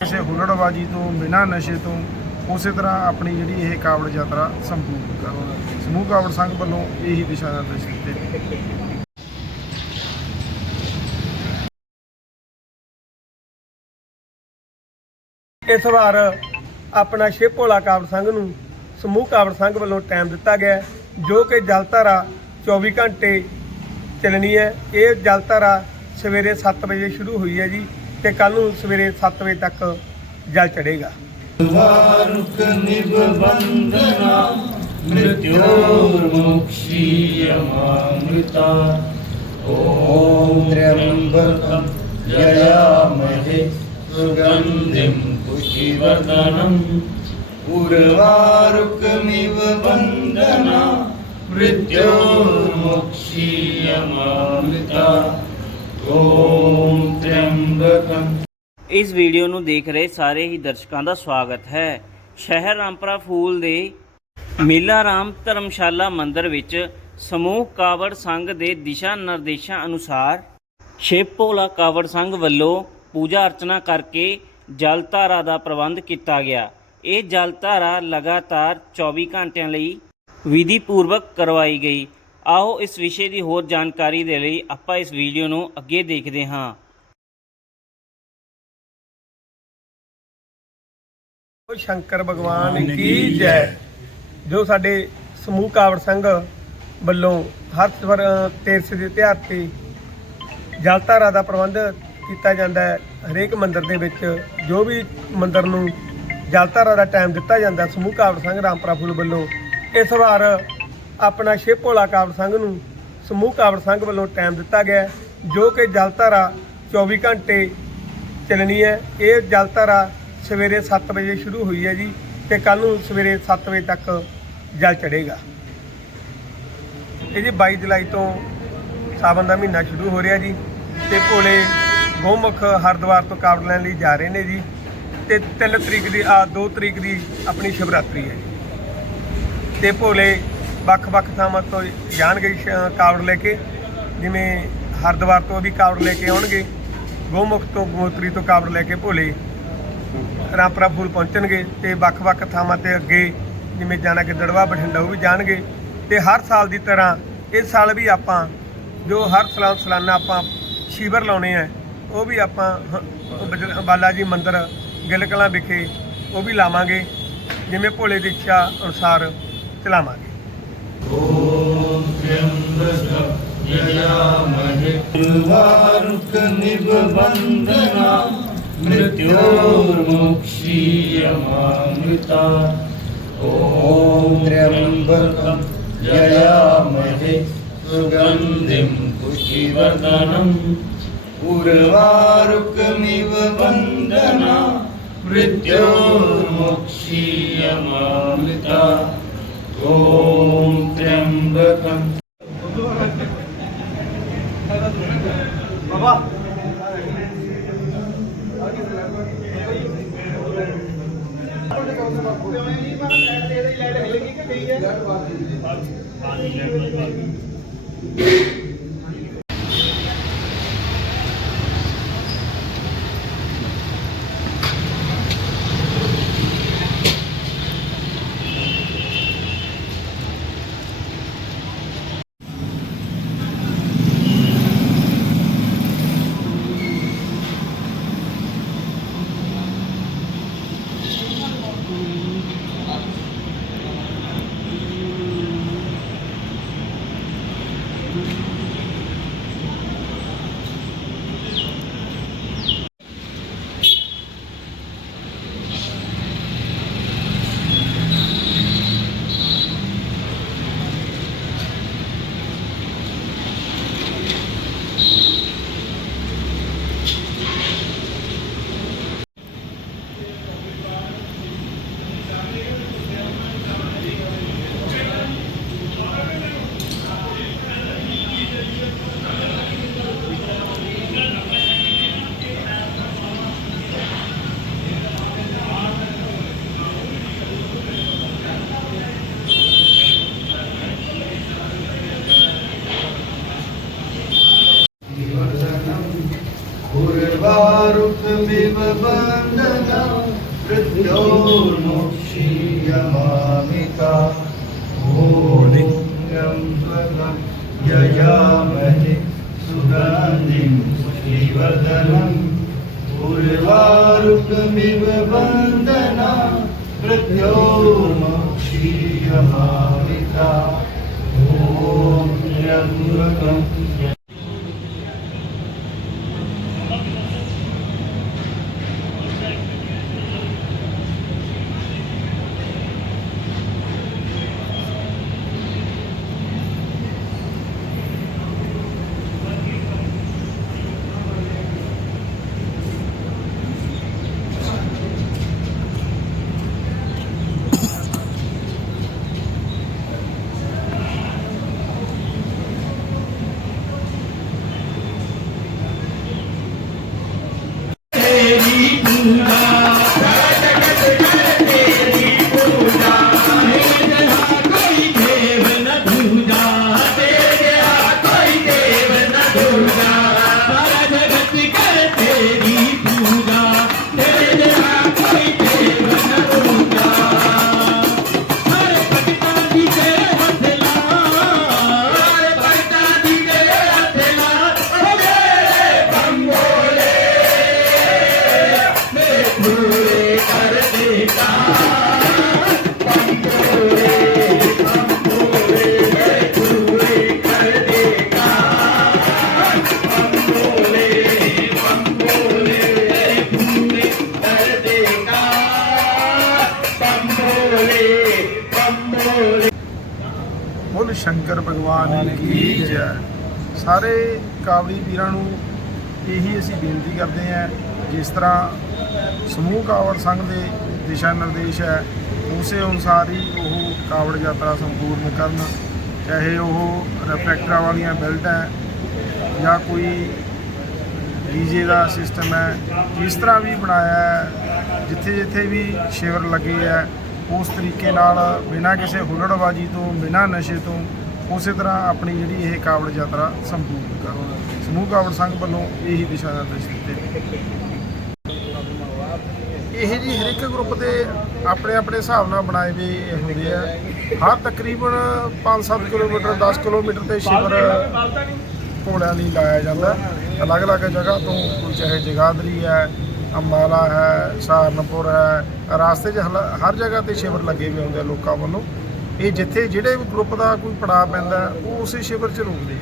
ਨਸ਼ੇ ਹੁਲੜਬਾਜੀ ਤੋਂ, ਬਿਨਾਂ ਨਸ਼ੇ ਤੋਂ, ਉਸੇ ਤਰ੍ਹਾਂ ਆਪਣੀ ਜਿਹੜੀ ਇਹ ਕਾਵੜ ਯਾਤਰਾ ਸੰਪੂਰਨ ਕਰੋ ਸਮੂਹ ਕਾਵੜ ਸੰਘ ਵੱਲੋਂ ਇਹੀ ਦਿਸ਼ਾ ਨਿਰਦੇਸ਼ ਦਿੱਤੇ ਇਸ ਵਾਰ ਆਪਣਾ ਸ਼ੇਪੋਲਾ ਕਾਵੜ ਸੰਘ ਨੂੰ ਸਮੂਹ ਕਾਵੜ ਸੰਘ ਵੱਲੋਂ ਟਾਈਮ ਦਿੱਤਾ ਗਿਆ ਜੋ ਕਿ ਜਲਧਾਰਾ 24 ਘੰਟੇ ਚੱਲਣੀ ਹੈ। ਇਹ ਜਲਧਾਰਾ ਸਵੇਰੇ 7 ਵਜੇ ਸ਼ੁਰੂ ਹੋਈ ਹੈ ਜੀ। ਤੇ ਕੱਲ ਨੂੰ ਸਵੇਰੇ 7 ਵਜੇ ਤੱਕ ਜਲ ਚੜੇਗਾ वारुक निबंधना मृत्योर्मुक्षीयमामृता ॐ त्र्यम्बकं जयामहे सुगन्धिं पुष्टिवर्धनम् उर्वारुकमिव बन्धना मृत्योर्मुक्षीयमामृता ਇਸ ਵੀਡੀਓ ਨੂੰ ਦੇਖ ਰਹੇ ਸਾਰੇ ਹੀ ਦਰਸ਼ਕਾਂ ਦਾ ਸਵਾਗਤ ਹੈ। ਸ਼ਹਿਰ ਰਾਮਪਰਾ ਫੂਲ ਦੇ ਮੇਲਾ ਰਾਮ ਧਰਮਸ਼ਾਲਾ ਮੰਦਰ ਵਿੱਚ ਸਮੂਹ ਕਾਵੜ ਸੰਘ ਦੇ ਦਿਸ਼ਾ ਨਿਰਦੇਸ਼ਾਂ ਅਨੁਸਾਰ ਸ਼ੇਪੋਲਾ ਕਾਵੜ ਸੰਘ ਵੱਲੋਂ ਪੂਜਾ ਅਰਚਨਾ ਕਰਕੇ ਜਲ ਧਾਰਾ ਦਾ ਪ੍ਰਬੰਧ ਕੀਤਾ ਗਿਆ। ਇਹ ਜਲ ਧਾਰਾ ਲਗਾਤਾਰ 24 ਘੰਟਿਆਂ ਲਈ ਵਿਧੀ ਪੂਰਵਕ ਕਰਵਾਈ ਗਈ। ਆਓ ਇਸ ਵਿਸ਼ੇ ਦੀ ਹੋਰ ਜਾਣਕਾਰੀ ਦੇ ਲਈ ਆਪਾਂ ਇਸ ਵੀਡੀਓ ਨੂੰ ਅੱਗੇ ਦੇਖਦੇ ਹਾਂ। ਉਹ ਸ਼ੰਕਰ ਭਗਵਾਨ ਕੀ ਜੈ। ਜੋ। ਸਾਡੇ ਸਮੂਹ ਕਾਵੜ ਸੰਘ ਵੱਲੋਂ ਹਰ ਸਵਰ ਤੇਰਸੇ ਦੇ ਤਿਉਹਾਰ ਤੇ ਜਲ ਧਾਰਾ ਦਾ ਪ੍ਰਬੰਧ ਕੀਤਾ ਜਾਂਦਾ ਹੈ। ਹਰੇਕ ਮੰਦਿਰ ਦੇ ਵਿੱਚ ਜੋ ਵੀ ਮੰਦਿਰ ਨੂੰ ਜਲ ਧਾਰਾ ਦਾ ਟਾਈਮ ਦਿੱਤਾ ਜਾਂਦਾ ਹੈ, ਸਮੂਹ ਕਾਵੜ ਸੰਘ ਰਾਮਪੁਰਾ ਫੁੱਲ ਵੱਲੋਂ ਇਸ ਵਾਰ ਆਪਣਾ ਸ਼ੇਪੋਲਾ ਕਾਵੜ ਸੰਘ ਨੂੰ ਸਮੂਹ ਕਾਵੜ ਸੰਘ ਵੱਲੋਂ ਟਾਈਮ ਦਿੱਤਾ ਗਿਆ ਜੋ ਕਿ ਜਲ ਧਾਰਾ 24 ਘੰਟੇ ਚੱਲਣੀ ਹੈ। ਇਹ ਜਲ ਧਾਰਾ ਸਵੇਰੇ 7 ਵਜੇ ਸ਼ੁਰੂ ਹੋਈ ਹੈ ਜੀ ਤੇ ਕੱਲ ਨੂੰ ਸਵੇਰੇ 7 ਵਜੇ ਤੱਕ ਜਲ ਚੜੇਗਾ ਇਹ ਜੀ 22 ਜੁਲਾਈ ਤੋਂ ਸਾਵਨ ਦਾ ਮਹੀਨਾ ਸ਼ੁਰੂ ਹੋ ਰਿਹਾ ਜੀ ਤੇ ਭੋਲੇ ਗੋਮੁਖ ਹਰਿਦੁਆਰ ਤੋਂ ਕਾਵੜ ਲੈਣ ਲਈ ਜਾ ਰਹੇ ਨੇ ਜੀ ਤੇ 3 ਤਰੀਕ ਦੀ, ਆ 2 ਤਰੀਕ ਦੀ ਆਪਣੀ ਸ਼ਿਵਰਾਤਰੀ ਹੈ ਜੀ। ਤੇ ਭੋਲੇ ਵੱਖ-ਵੱਖ ਥਾਵਾਂ ਤੋਂ ਜਾਣਗੇ ਸ਼- ਕਾਵੜ ਲੈ ਕੇ। ਜਿਵੇਂ ਹਰਿਦੁਆਰ ਤੋਂ ਵੀ ਕਾਵੜ ਲੈ ਕੇ ਆਉਣਗੇ, ਗੋਮੁਖ ਤੋਂ ਗੋਤਰੀ ਤੋਂ ਕਾਵੜ ਲੈ ਕੇ ਭੋਲੇ ਰਾਮਪੁਰਾ ਫੂਲ ਪਹੁੰਚਣਗੇ ਤੇ ਵੱਖ-ਵੱਖ ਥਾਵਾਂ ਤੇ ਅੱਗੇ, ਜਿਵੇਂ ਜਾਣਾ ਕਿ ਦੜਵਾ, ਬਠਿੰਡਾ, ਉਹ ਵੀ ਜਾਣਗੇ। ਤੇ ਹਰ ਸਾਲ ਦੀ ਤਰ੍ਹਾਂ ਇਸ ਸਾਲ ਵੀ ਆਪਾਂ, ਜੋ ਹਰ ਸਾਲ ਸਾਲਾਨਾ ਆਪਾਂ ਸ਼ਿਵਰ ਲਾਉਣੇ ਆ, ਉਹ ਵੀ ਆਪਾਂ ਹ- ਬਾਲਾ ਜੀ ਮੰਦਿਰ, ਗਿੱਲ ਕਲਾਂ ਵਿਖੇ ਉਹ ਵੀ ਲਾਵਾਂਗੇ। ਜਿਵੇਂ ਭੋਲੇ ਦੀ ਇੱਛਾ ਅਨੁਸਾਰ ਚਲਾਵਾਂਗੇ। वारुक निबंधना मृत्योर्मुक्षीयमामृता ॐ त्र्यम्बकं जयामहे सुगन्धिं पुष्टिवर्धनम् उर्वारुकमिव बन्धना मृत्योर्मुक्षीयमामृता ॐ ਲਾਈਟ ਹਿੱਲ कारुत विवंदना मृत्योर्मुक्षीयमामिता ॐ त्र्यम्बकं यजामहे सुगन्धिं श्रीवर्धनम् उर्वारुकमिव वन्दना मृत्योर्मुक्षीयमामिता ॐ त्र्यम्बकं ਬੋਲ ਸ਼ੰਕਰ ਭਗਵਾਨ ਕੀ ਜੈ ਸਾਰੇ ਕਾਵੜੀ ਵੀਰਾਂ ਨੂੰ ਇਹੀ ਅਸੀਂ ਬੇਨਤੀ ਕਰਦੇ ਹਾਂ, ਜਿਸ ਤਰ੍ਹਾਂ ਸਮੂਹ ਕਾਵੜ ਸੰਘ ਦੇ ਦਿਸ਼ਾ ਨਿਰਦੇਸ਼ ਹੈ, ਉਸੇ ਅਨੁਸਾਰ ਹੀ ਉਹ ਕਾਵੜ ਯਾਤਰਾ ਸੰਪੂਰਨ ਕਰਨ, ਚਾਹੇ ਉਹ ਰਿਫਲੈਕਟਰਾਂ ਵਾਲੀਆਂ ਬੈਲਟ ਹੈ ਜਾਂ ਕੋਈ ਡੀਜੇ ਦਾ ਸਿਸਟਮ ਹੈ, ਜਿਸ ਤਰ੍ਹਾਂ ਵੀ ਬਣਾਇਆ ਹੈ ਜਿੱਥੇ ਜਿੱਥੇ ਵੀ ਸ਼ਿਵਰ ਲੱਗੇ ਹੈ ਉਸ ਤਰੀਕੇ ਨਾਲ ਬਿਨਾਂ ਕਿਸੇ ਹੁੱਲੜਬਾਜੀ ਤੋਂ, ਬਿਨਾਂ ਨਸ਼ੇ ਤੋਂ ਉਸੇ ਤਰ੍ਹਾਂ ਆਪਣੀ ਜਿਹੜੀ ਇਹ ਕਾਵੜ ਯਾਤਰਾ ਸੰਪੂਰਨ ਕਰੋ। ਸਮੂਹ ਕਾਵੜ ਸੰਘ ਵੱਲੋਂ ਇਹੀ ਦਿਸ਼ਾ ਨਿਰਦੇਸ਼ ਦਿੱਤੇ ਇਹ ਜੀ ਹਰ ਇੱਕ ਗਰੁੱਪ ਦੇ ਆਪਣੇ ਆਪਣੇ ਹਿਸਾਬ ਨਾਲ ਬਣਾਏ ਵੀ ਹੁੰਦੇ ਆ। ਹਰ ਤਕਰੀਬਨ 5-7 ਕਿਲੋਮੀਟਰ 10 ਕਿਲੋਮੀਟਰ ਤੇ ਸ਼ਿਵਰ ਘੋੜਿਆਂ ਲਈ ਲਾਇਆ ਜਾਂਦਾ। ਅਲੱਗ-ਅਲੱਗ ਜਗ੍ਹਾ ਤੋਂ ਕੋਈ ਚਾਹੇ ਜਗਾਦਰੀ ਹੈ ਅੰਬਾਲਾ ਹੈ, ਸਹਾਰਨਪੁਰ ਹੈ, ਰਾਸਤੇ 'ਚ ਹਲ- ਹਰ ਜਗ੍ਹਾ ਤੇ ਸ਼ਿਵਰ ਲੱਗੇ ਹੋਏ ਹੁੰਦੇ ਆ ਲੋਕਾਂ ਵੱਲੋਂ। ਇਹ ਜਿੱਥੇ ਜਿਹੜੇ ਵੀ ਗਰੁੱਪ ਦਾ ਕੋਈ ਪੜਾਅ ਪੈਂਦਾ, ਉਹ ਉਸੇ ਸ਼ਿਵਰ 'ਚ ਰੁਕਦੇ